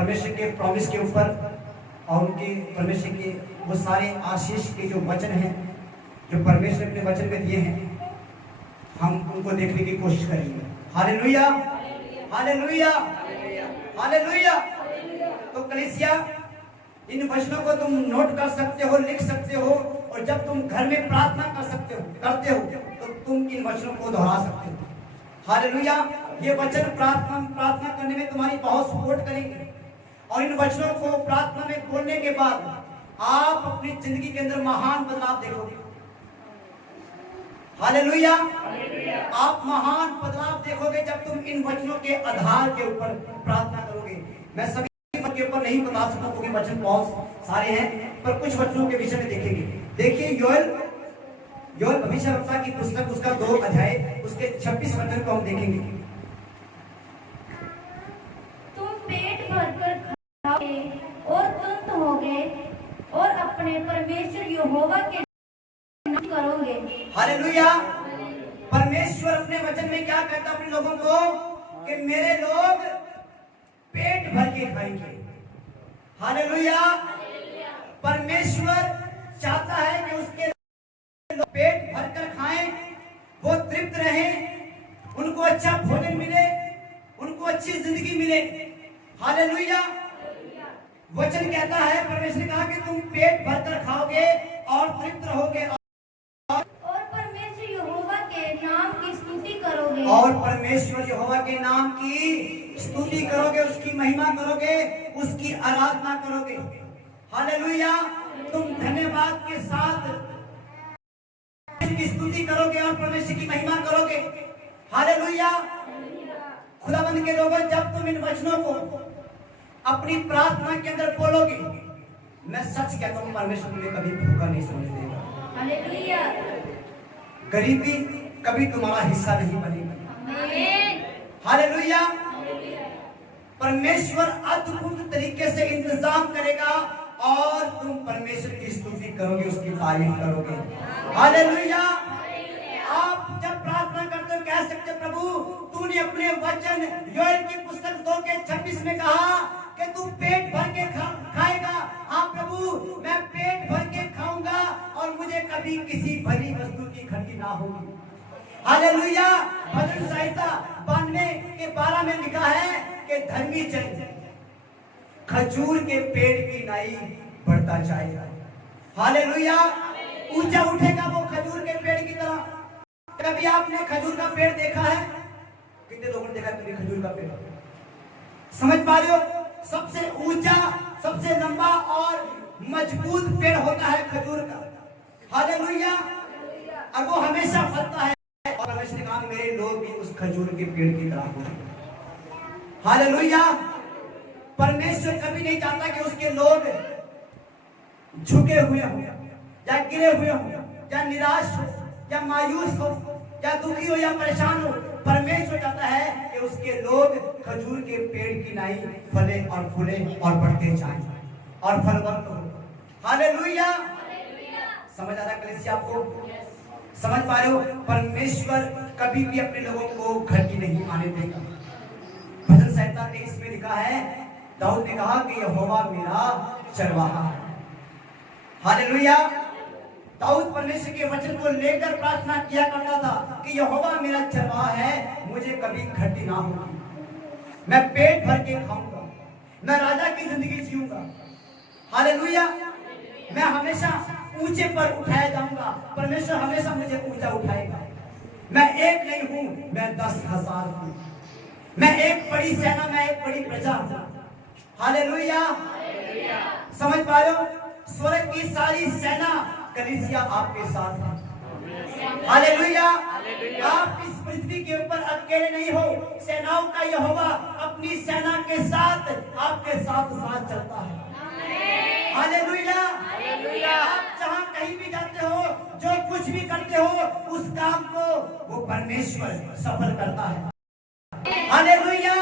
परमेश्वर के प्रॉमिस के ऊपर और उनके परमेश्वर के वो सारे आशीष के जो वचन हैं जो परमेश्वर अपने वचन में दिए हैं, हम उनको देखने की कोशिश करेंगे। Hallelujah, hallelujah, hallelujah. तो कलीसिया, इन वचनों को तुम नोट कर सकते हो, लिख सकते हो, और जब तुम घर में प्रार्थना करते हो तो तुम इन वचनों को दोहरा सकते हो। हालेलुया। ये वचन प्रार्थना करने में तुम्हारी बहुत सपोर्ट करेंगे, और इन वचनों को प्रार्थना में बोलने के बाद आप अपनी जिंदगी के अंदर महान बदलाव देखोगे। हालेलुया। आप महान बदलाव देखोगे जब तुम इन वचनों के आधार के ऊपर प्रार्थना करोगे। मैं सभी के ऊपर नहीं बता सकता क्योंकि वचन बहुत सारे हैं, पर कुछ वचनों के विषय में देखेंगे। देखिए योएल भविष्यवक्ता की पुस्तक, उसका 2 अध्याय, उसके 26 वचन को हम देखेंगे। तुम पेट भरकर खाओगे और तुष्ट होगे और अपने परमेश्वर यहोवा के नाम करोगे। हालेलुया। परमेश्वर अपने वचन में क्या कहता है अपने लोगों को कि मेरे लोग पेट भर के खाएंगे। हालेलुया। परमेश्वर चाहता है कि उसके लोग पेट भरकर खाएं, वो तृप्त रहें, उनको अच्छा भोजन मिले, उनको अच्छी जिंदगी मिले। हालेलुया। वचन कहता है, परमेश्वर ने कहा कि तुम पेट भरकर खाओगे और तृप्त रहोगे और परमेश्वर यहोवा के नाम की स्तुति करोगे। और परमेश्वर यहोवा के नाम की स्तुति करोगे, उसकी महिमा करोगे, उसकी आराधना करोगे। हालेलुया। तुम धन्यवाद के साथ की स्तुति करोगे और परमेश्वर की महिमा करोगे। हालेलुया। खुदावंद के लोगों, जब तुम इन वचनों को अपनी प्रार्थना के अंदर बोलोगे, मैं सच कहता हूं, परमेश्वर तुम्हें कभी भूखा नहीं सोने देगा। हालेलुया। गरीबी कभी तुम्हारा हिस्सा नहीं बनेगी। हालेलुया। परमेश्वर अद्भुत तरीके से इंतजाम करेगा और तुम परमेश्वर की स्तुति करोगे, उसकी तारीफ करोगे। हालेलुया। आप जब प्रार्थना करते हो कह सकते हो, प्रभु तूने अपने वचन योएल की पुस्तक 2 के 26 में कहा कि तू पेट भर के खाएगा। हाँ प्रभु, मैं पेट भर के खाऊंगा और मुझे कभी किसी भली वस्तु की घटी ना होगी। हालेलुया। भजन संहिता 92 के 12 में लिखा है कि धर्मी जन खजूर के पेड़ की नाई बढ़ता जाएगा। हालेलुया। ऊंचा उठेगा वो खजूर के पेड़ की तरह। कभी आपने खजूर का पेड़ देखा है? कितने लोगों ने देखा कभी खजूर का पेड़? समझ पा रहे हो? सबसे ऊंचा, सबसे लंबा और मजबूत पेड़ होता है खजूर का। हालेलुया। और वो हमेशा फलता है, और परमेश्वर ने कहा मेरे लोग भी उस खजूर के पेड़ की तरह होंगे। हालेलुया। परमेश्वर कभी नहीं चाहता कि उसके लोग झुके हुए हों, या गिरे हुए हों, या निराश हो, या मायूस हो, या दुखी हो, या परेशान हो। परमेश्वर चाहता है कि उसके लोग खजूर के पेड़ की नाई फले और फूले और बढ़ते जाएं और फलवंत हो। हालेलुया। समझ आ रहा है कलीसिया आपको? समझ पा रहे हो? परमेश्वर कभी भी अपने लोगों को घटी नहीं आने देगा। भजन संहिता 23 में लिखा है, दाऊद ने कहा कि यहोवा मेरा चरवाहा है। हालेलुया। दाऊद परमेश्वर के वचन को लेकर प्रार्थना किया करता था कि यहोवा मेरा चरवाहा है, मुझे कभी घटी ना होगी, मैं पेट भर के खाऊंगा, मैं राजा की जिंदगी जीऊंगा। हालेलुया। मैं हमेशा ऊंचे पर उठाया जाऊंगा, परमेश्वर हमेशा मुझे ऊंचा उठाएगा। मैं एक नहीं हूं, मैं 10,000 हूं, मैं एक बड़ी सेना, मैं एक बड़ी प्रजा। हालेलुया। समझ पा रहे हो? स्वर्ग की सारी सेना कलीसिया आपके साथ है। हालेलुया। आप इस पृथ्वी के ऊपर अकेले नहीं हो, सेनाओं का यहोवा अपनी सेना के साथ आपके साथ साथ चलता है। हालेलुया। आप जहां कहीं भी जाते हो, जो कुछ भी करते हो, उस काम को वो परमेश्वर सफल करता है। हालेलुया।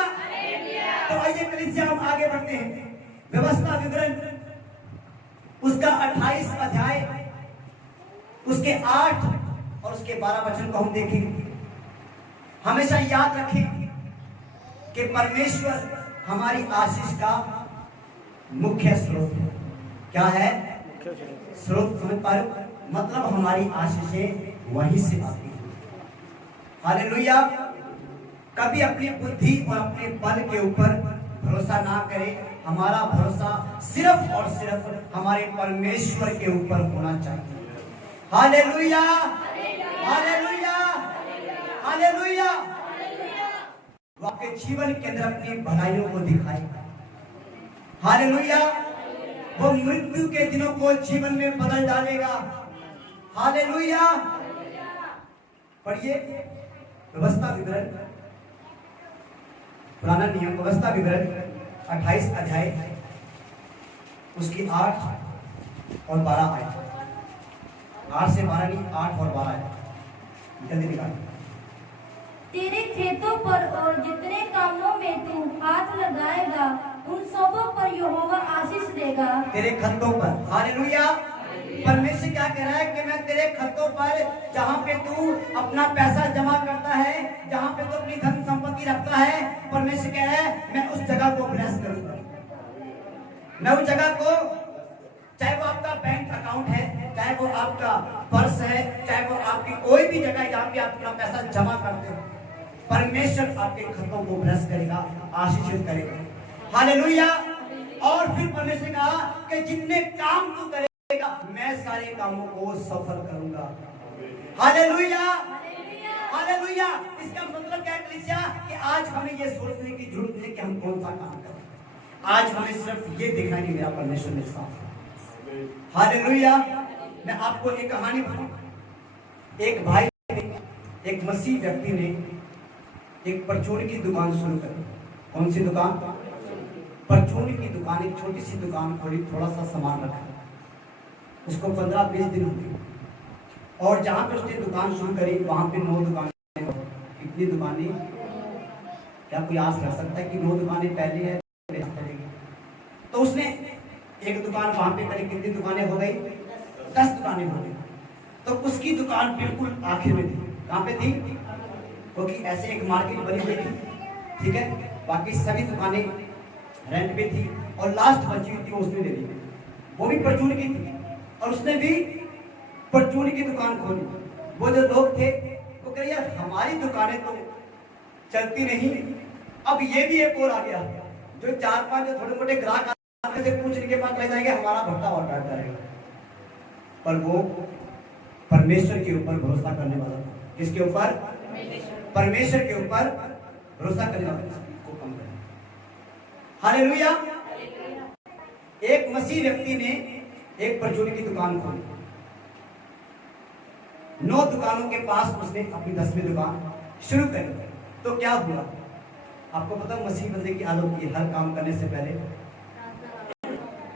तो आइए कलीसिया हम आगे बढ़ते हैं। व्यवस्था विवरण उसका 28 अध्याय, उसके 8 और उसके 12 वचन को हम देखेंगे। हमेशा याद रखें कि परमेश्वर हमारी आशीष का मुख्य स्रोत है। क्या है? स्रोत। समझ पा रहे हो? मतलब हमारी आशीषें वहीं से आती है। हालेलुया। कभी अपनी बुद्धि और अपने बल के ऊपर भरोसा ना करें। हमारा भरोसा सिर्फ और सिर्फ हमारे परमेश्वर के ऊपर होना चाहिए। Hallelujah, hallelujah, hallelujah. वो आपके जीवन के अंदर अपनी भलाइयों को दिखाएगा। हालेलुया। वो मृत्यु के दिनों को जीवन में बदल डालेगा। हालेलुया। पढ़िए व्यवस्था विवरण, पुराना नियम व्यवस्था विवरण 28 अध्याय उसकी 8 और 12 आए। 8 से 12 नहीं, 8 और 12 आए। जल्दी निकाल। तेरे खेतों पर और जितने कामों में तू हाथ लगाएगा उन सबों पर यहोवा आशीष देगा। तेरे खतों पर। हालेलुया। परमेश्वर क्या कह रहा है कि मैं तेरे खतों पर, जहाँ पे तू अपना पैसा जमा करता है, जहाँ पे तू अपनी धन संपत्ति रखता है, परमेश्वर कह रहा है मैं उस जगह को ब्लेस करूंगा। मैं उस जगह को, चाहे वो आपका बैंक अकाउंट है, चाहे वो आपका पर्स है, चाहे वो आपकी कोई भी जगह है जहाँ पे आप अपना पैसा जमा करते हो, परमेश्वर आपके खतों को ब्लेस करेगा, आशीषित करेगा। हालेलुया। और फिर परमेश्वर कहा कि जितने काम तू करेगा मैं सारे कामों को सफल करूंगा। Hallelujah, hallelujah. इसका मतलब क्या है कलीसिया? कि आज हमें ये सोचने की जरूरत है कि हम कौन सा काम करें। आज हमें सिर्फ ये देखना है कि मेरा परमेश्वर मेरे साथ है। हालेलुया। मैं आपको एक कहानी बताऊं। एक भाई ने, एक मसीह व्यक्ति ने एक परचून की दुकान शुरू करी। कौन सी दुकान? परचून की दुकान। एक छोटी सी दुकान खोली, थोड़ा सा सामान रखा। उसको 15-20 दिन हो गए और जहां पे उसने दुकान शुरू करी वहां पे 9 दुकानें। कितनी दुकानें? क्या कोई आस रख सकता है कि 9 दुकानें पहले है चलेगी? तो उसने एक दुकान वहां पे करी। कितनी दुकानें हो गई? 10 दुकानें हो गई। तो उसकी दुकान बिल्कुल आखिर में थी। कहां पे थी? क्योंकि ऐसे एक मार्केट बनी हुई थी, ठीक है। बाकी सभी दुकानें रेंट पे थी और लास्ट बची हुई थी वो उसने ले ली। वो भी परचून की थी और उसने भी परचून की दुकान खोली। वो जो लोग थे वो कह यार हमारी दुकानें तो चलती नहीं, अब ये भी एक और आ गया जो 4-5 जो थोड़े मोटे ग्राहक आने से पूछने के बाद लग जाएंगे, हमारा भट्टा और बैठता रहेगा। पर वो परमेश्वर के ऊपर भरोसा करने वाला था। किसके ऊपर? परमेश्वर के ऊपर भरोसा करने वाला को कम कर। हालेलुया। एक मसीह व्यक्ति ने एक परचून की दुकान खोली। 9 दुकानों के पास उसने अपनी 10वीं दुकान शुरू करी। तो क्या हुआ आपको पता? मसीह बंदे की आदत ये, हर काम करने से पहले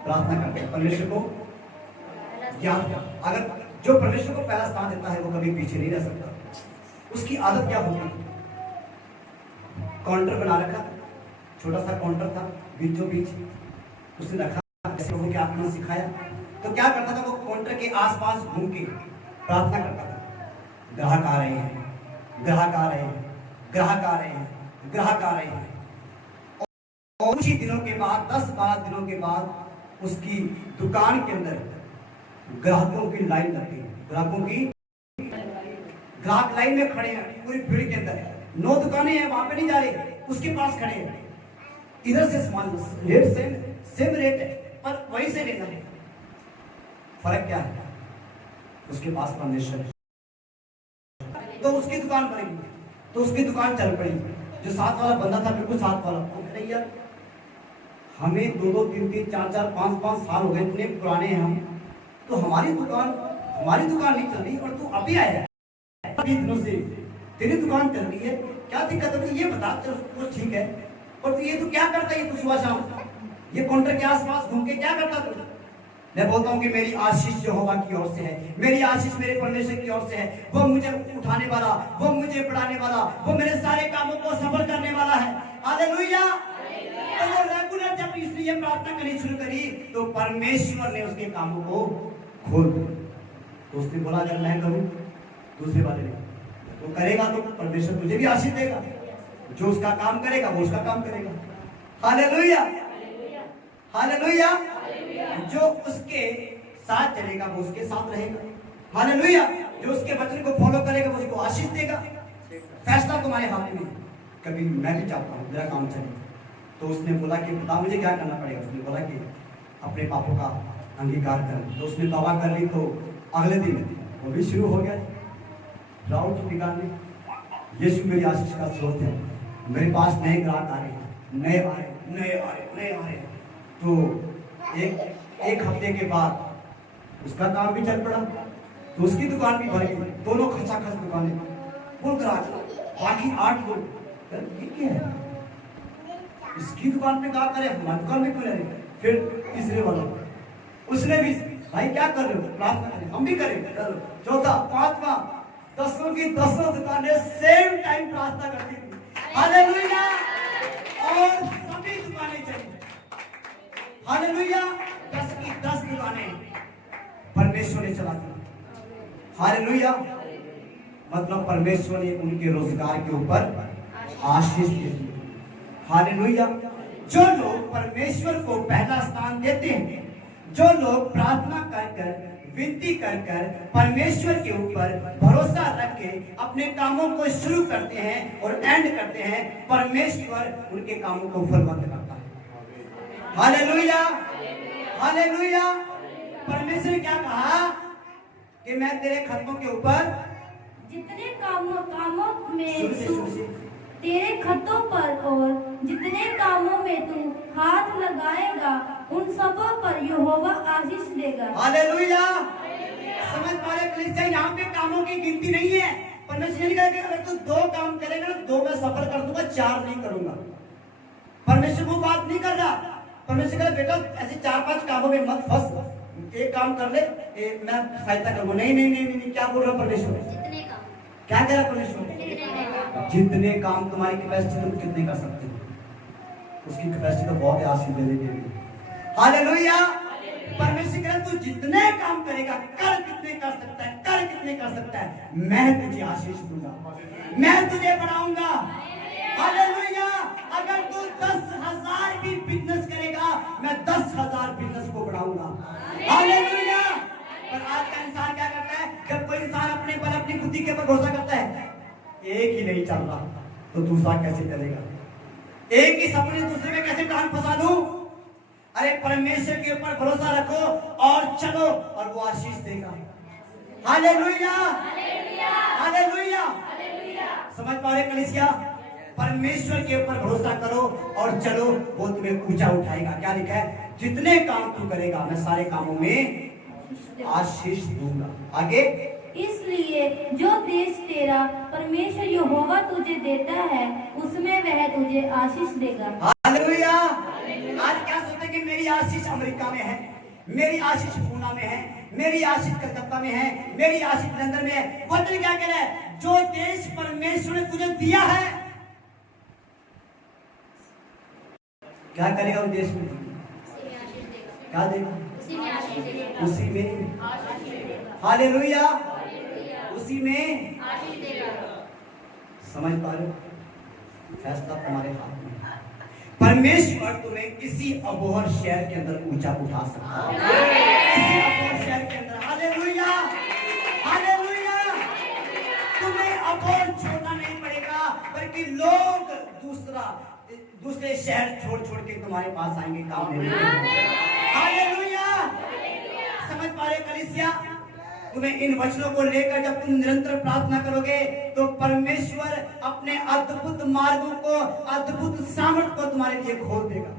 प्रार्थना करते हैं परमेश्वर को ज्ञान। अगर जो परमेश्वर को पहला स्थान देता है वो कभी पीछे नहीं रह सकता। उसकी आदत क्या होती? काउंटर बना रखा, छोटा सा काउंटर था बीचों बीच उसने रखा, जैसे लोगों के आपने सिखाया। तो क्या करता था? वो काउंटर के आसपास घूम के प्रार्थना करता था। ग्राहक आ रहे हैं, ग्राहक आ रहे हैं, ग्राहक आ रहे हैं, ग्राहक आ रहे हैं। और कुछ ही दिनों के बाद, 10-12 दिनों के बाद उसकी दुकान के अंदर ग्राहकों की लाइन लग गई। ग्राहकों की, ग्राहक लाइन में खड़े हैं पूरी भीड़ के अंदर। 9 दुकानें हैं, वहां पे नहीं जा रहे, उसके पास खड़े हैं। इधर से सामान रेट सेम रेट है पर वहीं से लेना है। फर्क क्या है? उसके पास परमेश्वर है। तो उसकी दुकान बनेगी, तो उसकी दुकान चल पड़ी। जो साथ वाला बंदा था, बिल्कुल साथ वाला, वो कह यार हमें 2-2, 3-3, 4-4, 5-5 साल हो गए, इतने पुराने हैं हम, तो हमारी दुकान नहीं चल रही और तू अभी आया है दिनों से तेरी दुकान चल रही है, क्या दिक्कत है? ये बता। तो ठीक है, और ये तू क्या करता है? तू सुबह शाम ये काउंटर के आसपास घूम के क्या करता तू? मैं बोलता हूँ कि मेरी आशीष यहोवा की ओर से है, मेरी आशीष मेरे परमेश्वर की ओर से है। वो मुझे उठाने वाला, वो मुझे बढ़ाने वाला, वो मेरे सारे कामों को सफल करने वाला है। हालेलुया। तो वो रेगुलर जब इसलिए प्रार्थना करनी शुरू करी तो परमेश्वर ने उसके कामों को खोल दिया। तो उसने बोला अगर मैं करूं, दूसरे वाले ने तो करेगा तो परमेश्वर तुझे भी आशीष देगा। जो उसका काम करेगा वो उसका काम करेगा। Hallelujah, hallelujah. जो उसके साथ चलेगा वो उसके साथ रहेगा। हालेलुया। जो उसके वचन को फॉलो करेगा वो उसको आशीष देगा। फैसला तुम्हारे हाथ में है। कभी मैं भी चाहता हूँ मेरा काम चले, तो उसने बोला कि पिता मुझे क्या करना पड़ेगा। उसने बोला कि अपने पापों का अंगीकार कर। तो उसने तौबा कर ली, तो अगले दिन वो भी शुरू हो गया राउट बिगाड़ने। यीशु मेरी आशीष का स्रोत है। मेरे पास नए ग्राहक आ रहे हैं, नए आ रहे हैं। तो एक हफ्ते के बाद उसका काम भी चल पड़ा, तो उसकी दुकान भी भर गई। दोनों खचाखच दुकानें फुल ग्राहक, बाकी 8 लोग ये क्या है, इसकी दुकान पे क्या करे, हमारी दुकान में क्यों रहे। फिर तीसरे वाला उसने भी, भाई क्या कर रहे हो, प्रार्थना करें, हम भी करें। चौथा, पांचवा, 10 की 10 दुकानें सेम टाइम प्रार्थना करती थी। हालेलुया। और सभी दुकानें चली। हालेलुया। 10 की 10 दुकानें परमेश्वर ने चला दी। हालेलुया। मतलब परमेश्वर ने उनके रोजगार के ऊपर आशीष दे दी। हालेलुया। जो लोग परमेश्वर को पहला स्थान देते हैं, जो लोग प्रार्थना कर कर, विनती कर कर परमेश्वर के ऊपर भरोसा रख के अपने कामों को शुरू करते हैं और एंड करते हैं, परमेश्वर उनके कामों को फलवंत करता है। हालेलुया। हालेलुया। परमेश्वर ने क्या कहा कि मैं तेरे खतों के ऊपर जितने कामों में तेरे खतों पर और जितने कामों में तू हाथ लगाएगा उन सबों पर यहोवा आशीष देगा। हालेलुया। समझ पा रहे कलीसिया, यहाँ पे कामों की गिनती नहीं है। परमेश्वर ने कहा कि अगर तू 2 काम करेगा ना, 2 मैं सफल कर दूंगा, 4 नहीं करूंगा। परमेश्वर वो बात नहीं कर रहा। परमेश्वर कह रहा बेटा ऐसे 4-5 कामों में मत फंस, एक काम कर ले, मैं सहायता करूंगा। नहीं, क्या बोल रहा परमेश्वर, क्या कह रहा परमेश्वर, जितने काम तुम्हारी कैपेसिटी तुम कितने कर सकते हो, उसकी कैपेसिटी तो बहुत है आशीष देने के लिए। हालेलुया। परमेश्वर कह रहा तू जितने काम करेगा, कर कितने कर सकता है, कर कितने कर सकता है, मैं तुझे आशीष दूंगा, मैं तुझे बढ़ाऊंगा। हालेलुया। अगर तू 10,000 भी बिजनेस करेगा, मैं 10,000 बिजनेस को बढ़ाऊंगा। हालेलुया। पर आज का इंसान क्या करता है, जब कोई इंसान अपने पर, अपनी बुद्धि के ऊपर भरोसा करता है, एक ही नहीं चल रहा तो दूसरा कैसे चलेगा, एक ही सपने दूसरे में कैसे टांग फंसा दूं। अरे परमेश्वर के ऊपर भरोसा रखो और चलो, और वो आशीष देगा। हालेलुया। हालेलुया। समझ पा रहे कलीसिया, परमेश्वर के ऊपर भरोसा करो और चलो, वो तुम्हें ऊंचा उठाएगा। क्या लिखा है, जितने काम तू करेगा मैं सारे कामों में आशीष दूंगा। आगे, इसलिए जो देश तेरा परमेश्वर यहोवा तुझे देता है उसमें वह तुझे आशीष देगा। हालेलुया। आज क्या सोचते कि मेरी आशीष अमेरिका में है, मेरी आशीष पूना में है, मेरी आशीष कलकत्ता में है, मेरी आशीष लंदन में है। वचन क्या कह रहा है, जो देश परमेश्वर ने तुझे दिया है, क्या करेगा उस देश में, क्या देगा, उसी में। हालेलुया। उसी में समझ पा रहे हो, फैसला तुम्हारे हाथ में। परमेश्वर तुम्हें किसी अबोहर शहर के अंदर ऊंचा उठा सकता है, किसी अबोहर शहर के अंदर। हालेलुया। हालेलुया। तुम्हें अबोहर छोड़ना नहीं पड़ेगा, बल्कि लोग दूसरे शहर छोड़ के तुम्हारे पास आएंगे काम लेने। हालेलुया। समझ पा रहे कलीसिया, तुम्हें इन वचनों को लेकर जब तुम निरंतर प्रार्थना करोगे तो परमेश्वर अपने अद्भुत मार्गों को, अद्भुत सामर्थ्य को तुम्हारे लिए खोल देगा।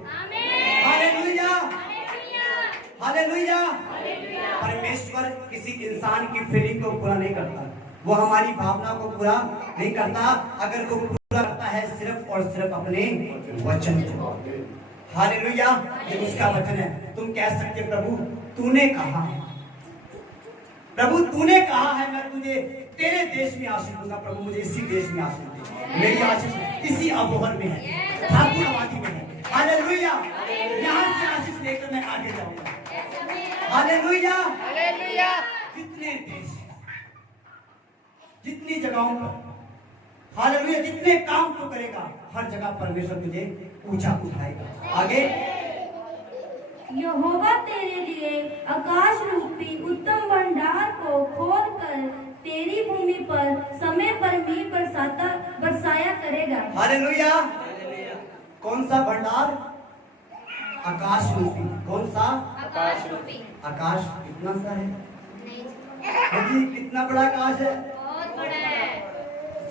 हालेलुया। हालेलुया। परमेश्वर किसी इंसान की फीलिंग को पूरा नहीं करता, वो हमारी भावना को पूरा नहीं करता, अगर वो पूरा करता है सिर्फ और सिर्फ अपने वचन को। हालेलुया। ये उसका वचन है। तुम कह सकते प्रभु तूने कहा है, प्रभु तूने कहा है मैं तुझे तेरे देश में आशीष दूंगा। प्रभु मुझे इसी देश में आशीष दे, मेरी आशीष इसी अबोहर में है, ठाकुर आबादी में है। हालेलुया। यहाँ से आशीष लेकर मैं आगे जाऊंगा। हालेलुया। जितने देश, जितनी जगहों पर, हालेलुया, जितने काम तू करेगा हर जगह परमेश्वर तुझे ऊंचा उठाएगा। आगे, यहोवा तेरे लिए आकाश रूपी उत्तम भंडार को खोल कर तेरी भूमि पर समय पर मींह बरसाया करेगा। हालेलुया। कौन सा भंडार? आकाश रूपी। कौन सा? आकाश रूपी। आकाश कितना सा है? नहीं, कितना बड़ा आकाश है? बहुत बड़ा है।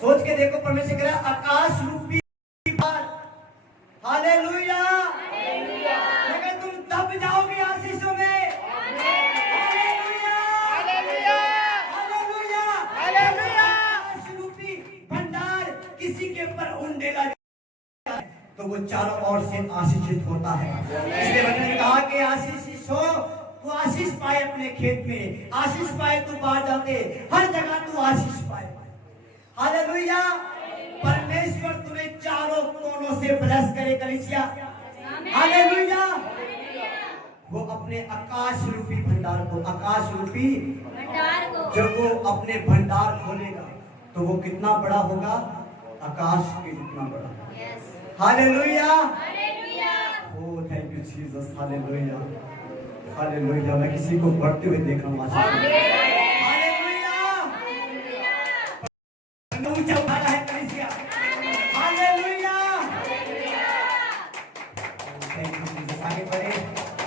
सोच के देखो, परमेश्वर कह रहा है आकाश रूपी भंडार। हालेलुया। मगर तुम दब जाओगे आशीषों में। हालेलुया। हालेलुया। हालेलुया। आकाश रूपी भंडार किसी के ऊपर उंडेला तो वो चारों ओर से आशीषित होता है। इसलिए वचन ने कहा कि आशीषित हो, तू आशीष पाए अपने खेत में, आशीष पाए तू बाहर जाते, हर जगह तू आशीष पाए। हालेलुया। परमेश्वर तुम्हें चारों कोनों से ब्लेस करे कलीसिया। हालेलुया। वो अपने आकाश रूपी भंडार को, आकाश रूपी भंडार को जब वो अपने भंडार खोलेगा तो वो कितना बड़ा होगा? आकाश के जितना बड़ा। Yes. Hallelujah. Hallelujah. Oh thank you Jesus. Hallelujah. Hallelujah. मैं किसी को बढ़ते हुए देख रहा हूँ। हालेलुया। ऊंचा उठाना है कलीसिया। हालेलुया। Thank you Jesus. आगे बढ़े।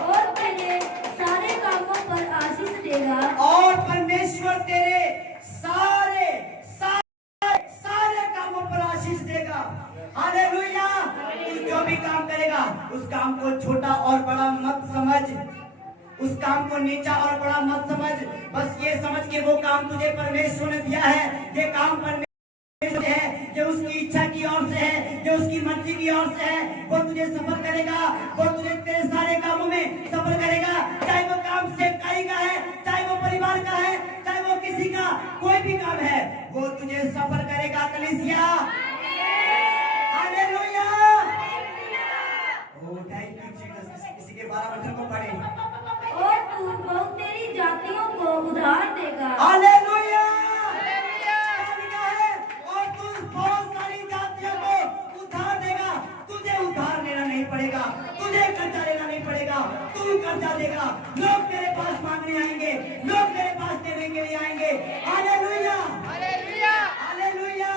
और तेरे सारे कामों पर आशीष देगा। और परमेश्वर तेरे सारे सारे सारे कामों पर आशीष देगा। हालेलुया। तू जो भी काम करेगा उस काम को छोटा और बड़ा मत समझ, उस काम को नीचा और बड़ा मत समझ। बस ये समझ के वो काम तुझे परमेश्वर ने दिया है, ये काम परमेश्वर है, ये उसकी इच्छा की ओर से है, ये उसकी मर्जी की ओर से है। वो तुझे सफल करेगा, वो तुझे तेरे सारे कामों में सफल करेगा। चाहे वो काम सेवकाई का है, चाहे वो परिवार का है, चाहे वो किसी का कोई भी काम है, वो तुझे सफल करेगा कलीसिया। Hallelujah. Oh thank you Jesus. किसी के 12 वचन को पढ़े। और तू बहुत तेरी जातियों को उधार देगा। हालेलुया। लिखा है, और तू बहुत सारी जातियों को उधार देगा। तुझे उधार लेना नहीं पड़ेगा, तुझे कर्जा लेना नहीं पड़ेगा, तू कर्जा देगा। लोग तेरे पास मांगने आएंगे, लोग तेरे पास देने के लिए आएंगे। हालेलुया। हालेलुया।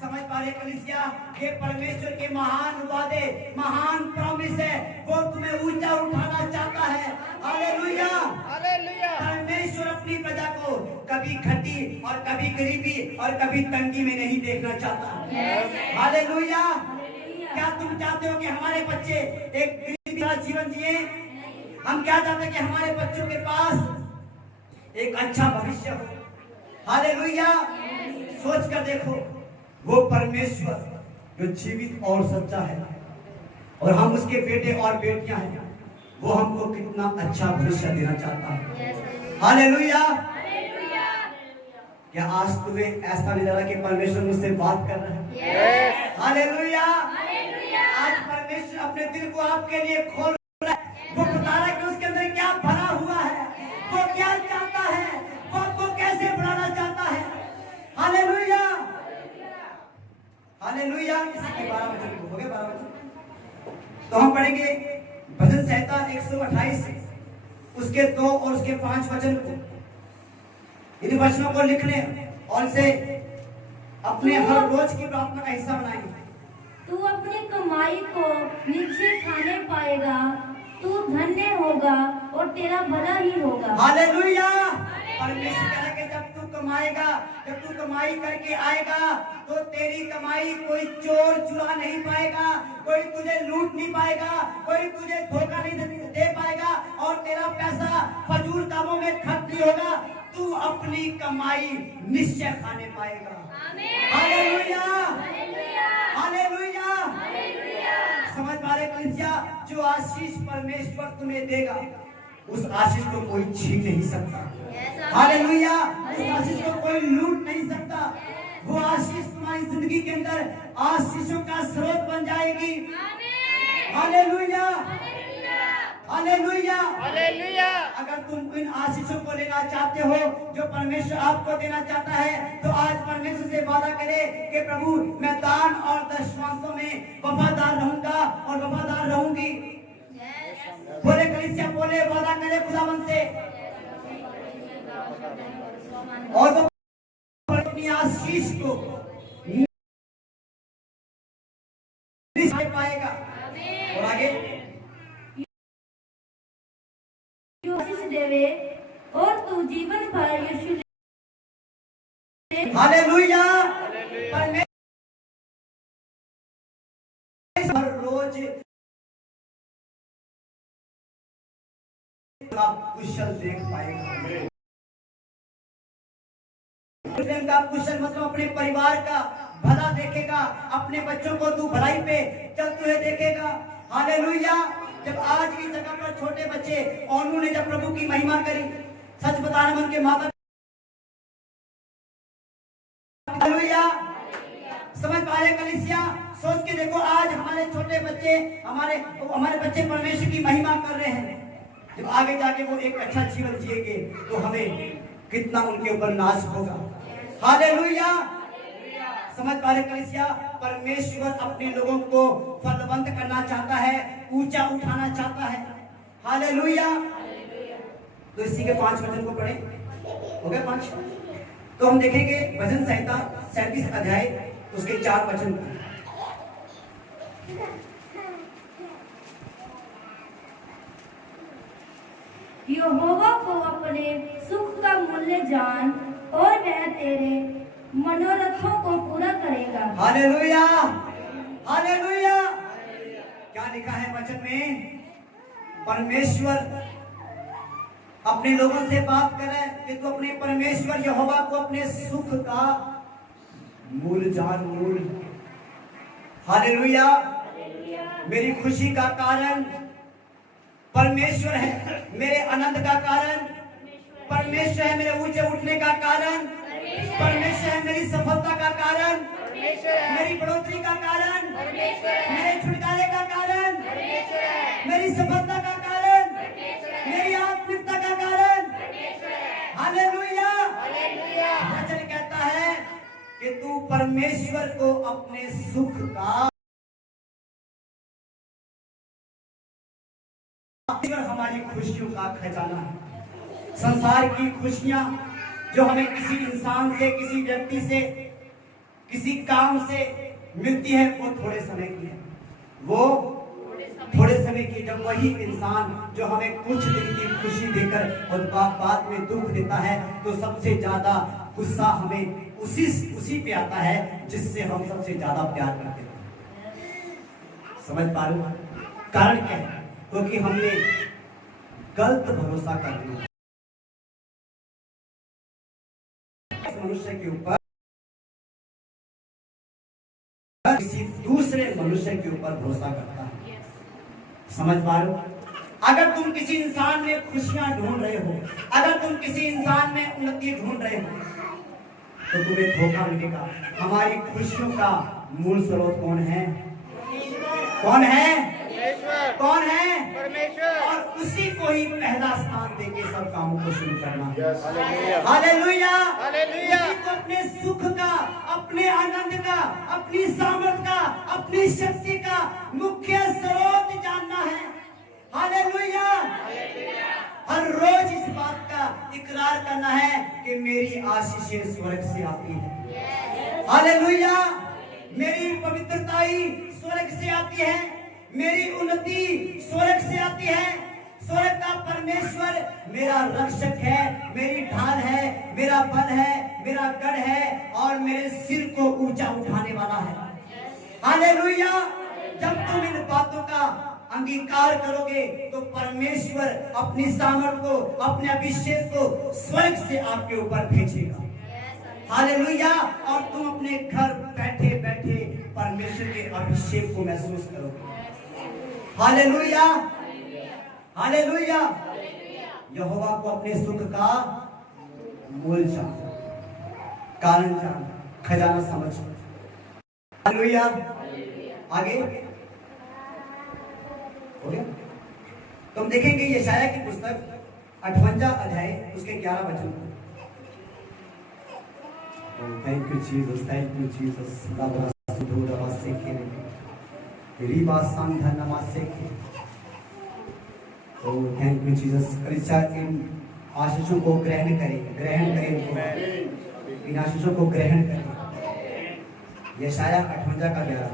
समझ पा रहे कलीसिया? ये परमेश्वर के महान वादे, महान प्रॉमिस है। वो तुम्हें ऊंचा उठाना चाहता है। हालेलुया। परमेश्वर अपनी प्रजा को कभी घटी और कभी गरीबी और कभी तंगी में नहीं देखना चाहता। हालेलुया। क्या तुम चाहते हो कि हमारे बच्चे एक गरीबी वाला जीवन जिए? हम क्या चाहते हैं कि हमारे बच्चों के पास एक अच्छा भविष्य हो। हालेलुया। सोच कर देखो, वो परमेश्वर जो जीवित और सच्चा है और हम उसके बेटे और बेटियां हैं, वो हमको कितना अच्छा भविष्य देना चाहता है। हालेलुया। क्या आज तुम्हें ऐसा नहीं लग रहा कि परमेश्वर मुझसे बात कर रहा है? हालेलुया। आज परमेश्वर अपने दिल को आपके लिए खोल रहा है। वो बता रहा है कि उसके अंदर क्या भरा हुआ है, वो क्या चाहता है, वो आपको कैसे बढ़ाना चाहता है। हालेलुया। हालेलुया। इसी के 12 वचन हो गए। 12 वचन तो हम पढ़ेंगे भजन संहिता 128 उसके 2 और उसके 5 वचन को। इन वचनों को लिखने और इसे अपने हर रोज की प्रार्थना का हिस्सा बनाएंगे। तू अपनी कमाई को नीचे खाने पाएगा, तू धन्य होगा और तेरा भला ही होगा। हालेलुया। परमेश्वर कह रहा है कि जब तू कमाएगा, जब तू कमाई करके आएगा तो तेरी कमाई कोई चोर चुरा नहीं पाएगा, कोई तुझे लूट नहीं पाएगा, कोई तुझे धोखा नहीं दे पाएगा और तेरा पैसा फजूल कामों में खर्च नहीं होगा। तू अपनी कमाई निश्चय खाने पाएगा। हालेलुया। हालेलुया। समझ पा रहे कलीसिया? जो आशीष परमेश्वर तुम्हें देगा उस आशीष को कोई छीन नहीं सकता। हालेलुया। उस आशीष को कोई लूट नहीं सकता। वो आशीष तुम्हारी जिंदगी के अंदर आशीषों का स्रोत बन जाएगी। हालेलुया। हालेलुया। अगर तुम इन आशीषों को लेना चाहते हो जो परमेश्वर आपको देना चाहता है, तो आज परमेश्वर से वादा करे कि प्रभु मैं दान और दशमांशों में वफादार रहूंगा और वफादार रहूंगी। कलीसिया बोले, वादा करे खुदावन से, और वो अपनी आशीष को पाएगा। और आगे आशीष देवे और तू जीवन भर यीशु हालेलुया। परमेश्वर हर रोज कुशल देख पाएगा। का कुशल मतलब अपने परिवार का भला देखेगा, अपने बच्चों को तू भलाई पे चलते हुए देखेगा। हालेलुया। जब आज की जगह पर छोटे बच्चे ओनू ने जब प्रभु की महिमा करी, सच बताना मन के माता, हालेलुया, समझ पा रहे कलीसिया? सोच के देखो, आज हमारे छोटे बच्चे, हमारे बच्चे परमेश्वर की महिमा कर रहे हैं। जब आगे जाके वो एक अच्छा जीवन जिएंगे तो हमें कितना उनके ऊपर नाज होगा। हालेलुया। समझ पा रहे कलीसिया? परमेश्वर अपने लोगों को फलवंत करना चाहता है, ऊंचा उठाना चाहता है। हालेलुया। तो इसी के 5 वचन को पढ़े, हो गए 5। तो हम देखेंगे भजन संहिता 37 अध्याय उसके 4 वचन। यहोवा को अपने सुख का मूल्य जान और वह तेरे मनोरथों को पूरा करेगा। हालेलुया। हालेलुया। क्या लिखा है वचन में? परमेश्वर अपने लोगों से बात करे कि तू अपने परमेश्वर यहोवा को अपने सुख का मूल जान। मूल, हालेलुया। मेरी खुशी का कारण परमेश्वर है, मेरे आनंद का कारण परमेश्वर है, मेरे ऊंचे उठने का कारण परमेश्वर है, मेरी सफलता का कारण, मेरी बढ़ोतरी का कारण, मेरे छुटकारे का कारण, मेरी सफलता का कारण, मेरी आत्मिकता का कारण। हालेलुया। वचन कहता है कि तू परमेश्वर को अपने सुख का, हमारी खुशियों का खजाना है। संसार की खुशियां जो हमें किसी इंसान से, किसी व्यक्ति से, किसी काम से मिलती है, वो थोड़े समय की है, वो थोड़े समय की। जब वही इंसान जो हमें कुछ दिन की खुशी देकर और बाद में दुख देता है, तो सबसे ज्यादा गुस्सा हमें उसी पे आता है जिससे हम सबसे ज्यादा प्यार करते हैं। समझ पा रहे हो? कारण क्या है? क्योंकि हमने गलत भरोसा कर दिया मनुष्य के ऊपर, किसी दूसरे मनुष्य के ऊपर भरोसा करता है। समझ पा रहे हो? अगर तुम किसी इंसान में खुशियां ढूंढ रहे हो, अगर तुम किसी इंसान में उन्नति ढूंढ रहे हो, तो तुम्हें धोखा मिलेगा। हमारी खुशियों का मूल स्रोत कौन है? कौन है? कौन है? परमेश्वर। और उसी को ही पहला स्थान देके सब कामों को शुरू करना। हालेलुया। हालेलुया। उसी को अपने सुख का, अपने आनंद का, अपनी सामर्थ का, अपनी शक्ति का मुख्य स्रोत जानना है। हालेलुया। हर रोज इस बात का इकरार करना है कि मेरी आशीषें स्वर्ग से आती है। हालेलुया। मेरी पवित्रताई स्वर्ग से आती है, मेरी उन्नति स्वर्ग से आती है। स्वर्ग का परमेश्वर मेरा रक्षक है, मेरी ढाल है, मेरा बल है, मेरा गढ़ है और मेरे सिर को ऊंचा उठाने वाला है। हालेलुया। जब तुम इन बातों का अंगीकार करोगे तो परमेश्वर अपनी सामर्थ को, अपने अभिषेक को स्वर्ग से आपके ऊपर भेजेगा। हालेलुया। और तुम अपने घर बैठे बैठे परमेश्वर के अभिषेक को महसूस करोगे। हालेलुया। हालेलुया। यहोवा को अपने सुख का मूल जान, कारण जान, खजाना समझ। हालेलुया। आगे हो गया? तो हम देखेंगे यशायाह की पुस्तक 58 अध्याय उसके 11 वचन। Thank you Jesus, thank you Jesus. तो थैंक यू जीसस। कलीसिया इन आशीषों को ग्रहण करें उनको। इन आशीषों को ग्रहण करें। यशाया 58 का 11।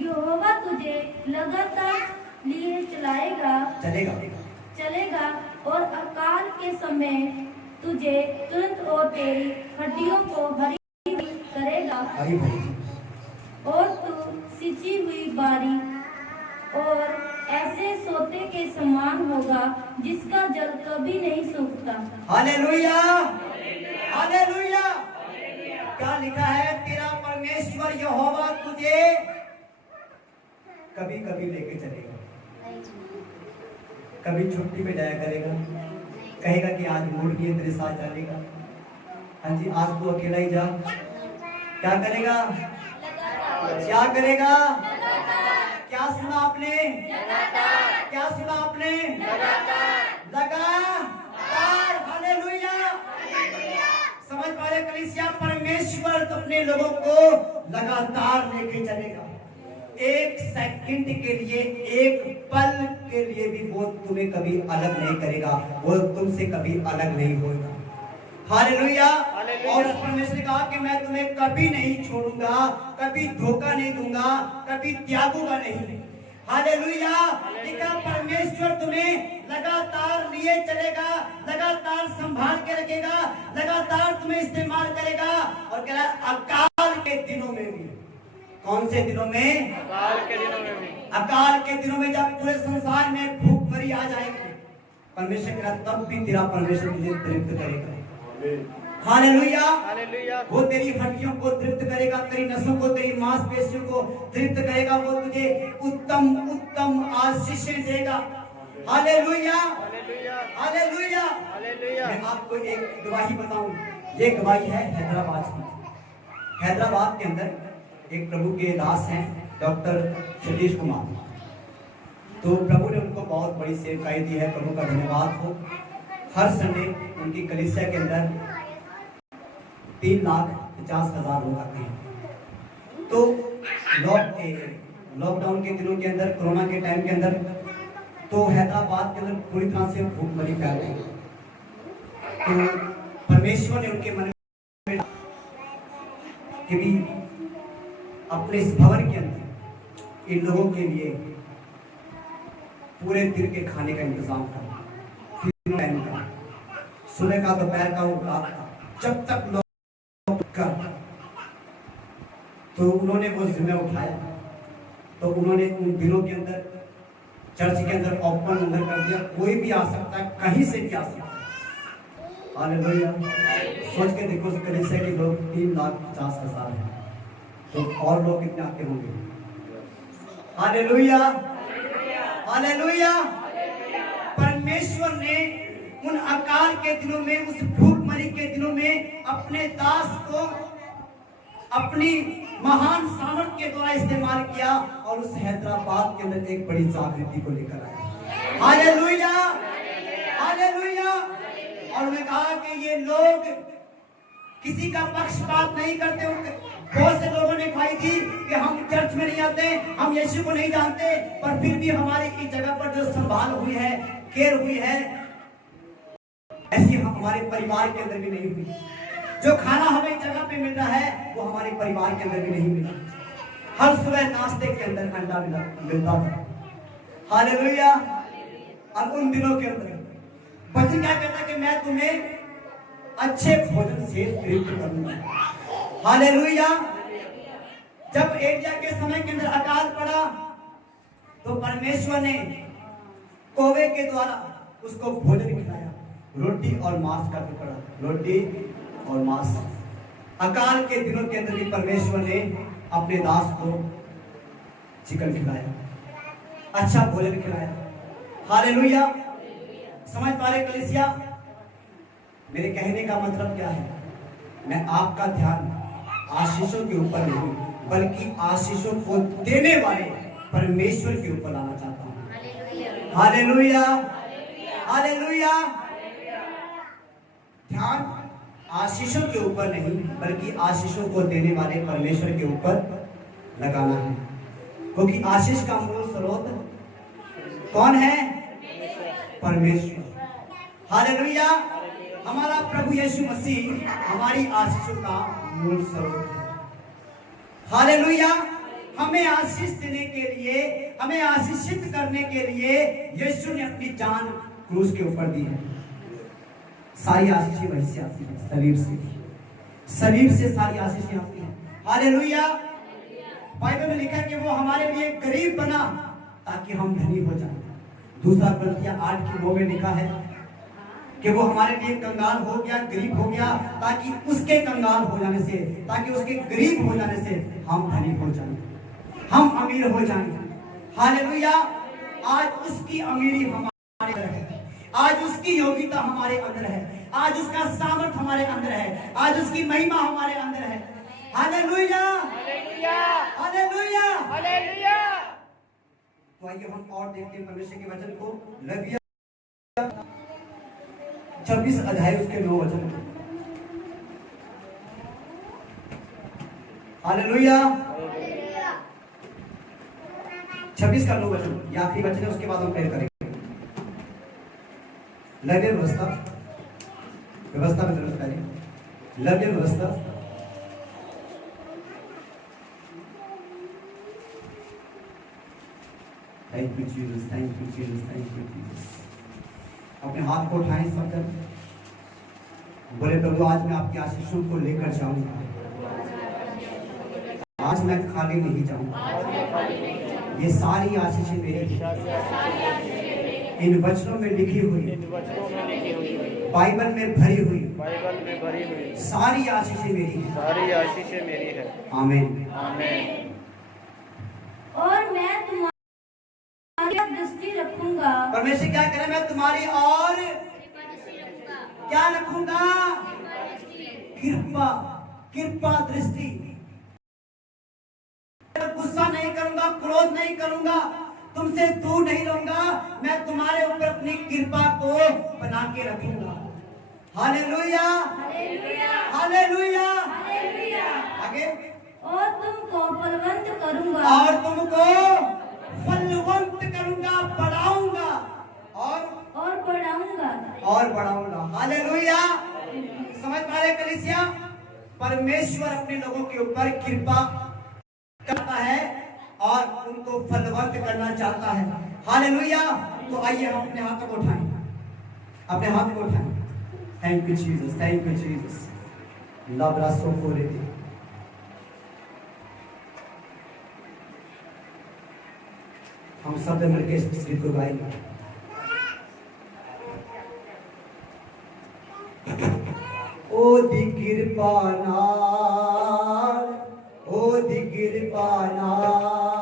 यहोवा तुझे लगातार लिए चलेगा और अकाल के समय तुझे तुरंत और तेरी हड्डियों को हरी करेगा और तू सिंची हुई बारी और ऐसे सोते के समान होगा जिसका जल कभी नहीं सूखता। Hallelujah, hallelujah. क्या लिखा है? तेरा परमेश्वर यहोवा तुझे कभी कभी लेके चलेगा, कभी छुट्टी पे जाया करेगा, कहेगा कि आज मूड नहीं है तेरे साथ जाने का। हाँ जी, आज तू अकेला ही जा। क्या करेगा? क्या करेगा? क्या सुना आपने? क्या सुना आपने? लगातार। हालेलुया। समझ पा रहे कलीसिया? परमेश्वर तो अपने लोगों को लगातार लेके चलेगा। एक सेकंड के लिए, एक पल के लिए भी वो तुम्हें कभी अलग नहीं करेगा, वो तुमसे कभी अलग नहीं होगा। हालेलुया। और उस परमेश्वर ने कहा कि मैं तुम्हें कभी नहीं छोड़ूंगा, कभी धोखा नहीं दूंगा, कभी त्यागूंगा नहीं। हालेलुया। लिखा परमेश्वर तुम्हें लगातार लिए चलेगा, लगातार संभाल के रखेगा, लगातार तुम्हें इस्तेमाल करेगा। और कह रहा है अकाल के दिनों में भी। कौन से दिनों में? अकाल के दिनों में भी। अकाल के दिनों में जब पूरे संसार में भूखमरी आ जाएगी, परमेश्वर कह रहा तब भी तेरा परमेश्वर तुझे तृप्त करेगा। Hallelujah, hallelujah. वो तेरी हड्डियों को तृप्त करेगा, तेरी नसों को, तेरी मांसपेशियों को तृप्त करेगा। वो तुझे उत्तम उत्तम आशीषें देगा। Hallelujah, hallelujah. हालेलुया। हालेलुया। मैं आपको एक गवाही बताऊं। ये गवाही है हैदराबाद की। हैदराबाद के अंदर एक प्रभु के दास हैं डॉक्टर सतीश कुमार। तो प्रभु ने उनको बहुत बड़ी सेवकाई दी है, प्रभु का धन्यवाद हो। हर संडे उनकी कलीसिया के अंदर 3,50,000 लोग आते हैं। तो लॉकडाउन के दिनों के अंदर, कोरोना के टाइम के अंदर, तो हैदराबाद के अंदर पूरी तरह से भूखमरी फैल गई। तो परमेश्वर ने उनके मन में कि भी अपने इस भवन के अंदर इन लोगों के लिए पूरे दिन के खाने का इंतजाम करा, टाइम का, सुबह का, दोपहर का, रात का, जब तक लोग कर। तो उन्होंने वो जिम्मे उठाया। तो उन्होंने उन दिनों के अंदर चर्च के अंदर ओपन अंदर कर दिया, कोई भी आ सकता है, कहीं से भी आ सकता है। हालेलुया। सोच के देखो, कलीसिया के लोग 3,50,000 हैं, तो और लोग कितने आते होंगे? Hallelujah, hallelujah. परमेश्वर ने उन अकाल के दिनों में, उस भूखमरी के दिनों में अपने दास को अपनी महान सामर्थ के द्वारा इस्तेमाल किया और उस हैदराबाद के अंदर एक बड़ी जागृति को लेकर आया। Hallelujah, hallelujah. और उन्होंने कहा कि ये लोग किसी का पक्षपात नहीं करते। बहुत से लोगों ने गवाही दी कि हम चर्च में नहीं आते, हम यीशु को नहीं जानते, पर फिर भी हमारी इस जगह पर जो संभाल हुई है, केयर हुई है, ऐसी हमारे परिवार के अंदर भी नहीं हुई। जो खाना हमें जगह पे मिल रहा है वो हमारे परिवार के अंदर भी नहीं मिला। हर सुबह नाश्ते के अंदर अंडा मिलता था। हालेलुया। अब उन दिनों के अंदर वचन क्या कहता है कि मैं तुम्हें अच्छे भोजन से तृप्त करूंगा। हालेलुया। जब एलिया के समय के अंदर अकाल पड़ा तो परमेश्वर ने कोवे के द्वारा उसको भोजन खिलाया, रोटी और मांस का टुकड़ा, रोटी और मांस। अकाल के दिनों के अंदर भी परमेश्वर ने अपने दास को चिकन खिलाया, अच्छा भोजन खिलाया। हालेलुया। समझ पा रहे कलीसिया? मेरे कहने का मतलब क्या है? मैं आपका ध्यान आशीषों के ऊपर नहीं, बल्कि आशीषों को देने वाले परमेश्वर के ऊपर लाना चाहता हूं। Hallelujah, hallelujah. ध्यान आशीषों के ऊपर नहीं, बल्कि आशीषों को देने वाले परमेश्वर के ऊपर लगाना है। क्योंकि आशीष का मूल स्रोत कौन है? परमेश्वर। हालेलुया। हमारा प्रभु यीशु मसीह हमारी आशीषों का मूल स्रोत है। हालेलुया। हमें आशीष देने के लिए, हमें आशीषित करने के लिए यीशु ने अपनी जान क्रूस के ऊपर दी है। सारी आशीषें वहीं से आती है, सलीब से सारी आशीषें आती हैं। हालेलुया। बाइबल में लिखा है कि वो हमारे लिए गरीब बना ताकि हम धनी हो जाएं। दूसरा कुरिन्थियों 8:9 में लिखा है कि वो हमारे लिए कंगाल हो गया, गरीब हो गया, ताकि उसके कंगाल हो जाने से, ताकि उसके गरीब हो जाने से हम धनी हो जाएं, हम अमीर हो जाएं। हालेलुया। आज उसकी अमीरी हमारे अंदर है, आज उसकी योग्यता हमारे अंदर है, आज उसका सामर्थ हमारे अंदर है, आज उसकी महिमा हमारे अंदर है। Hallelujah, hallelujah, hallelujah, hallelujah. तो आइए हम और देखते हैं परमेश्वर के वचन को। लविया 26 अध्याय उसके 9 वचन। हालेलुया। 26 का 9 वचन, ये आखिरी वचन है, उसके बाद हम प्रेयर करेंगे। लव्य व्यवस्था में तरफ पहले लव्य व्यवस्था। Thank you Jesus, thank you Jesus, thank you Jesus. अपने हाथ को उठाएं सब जन, बोले प्रभु आज मैं आपकी आशीषों को लेकर जाऊंगा, आज मैं खाली नहीं जाऊंगा। ये सारी आशीषें मेरी हैं, इन वचनों में लिखी हुई, बाइबल में भरी हुई सारी आशीषें मेरी हैं, सारी आशीषें मेरी है। आमीन, आमीन। और मैं तुम्हारी दृष्टि रखूंगा। परमेश्वर क्या करे? मैं तुम्हारी और क्या रखूंगा? कृपा, कृपा दृष्टि। गुस्सा नहीं करूंगा, क्रोध नहीं करूंगा, तुमसे दूर नहीं रहूंगा, मैं तुम्हारे ऊपर अपनी कृपा को बना के रखूंगा। Hallelujah, hallelujah, hallelujah. आगे, और तुमको फलवंत करूंगा। और तुमको फलवंत करूंगा, बढ़ाऊंगा और बढ़ाऊंगा। हालेलुया। समझ पा रहे कलीसिया? परमेश्वर अपने लोगों के ऊपर कृपा करता है और उनको फलवंत करना चाहता है। हालेलुया। तो आइए हम अपने हाथों को उठाएं, अपने हाथ को उठाएं। Thank you Jesus, thank you Jesus. लाब्रासो को रे, हम सब मिलकर इस गीत को गाएंगे। ओ दी कृपा नाल, ओ दी कृपा नाल।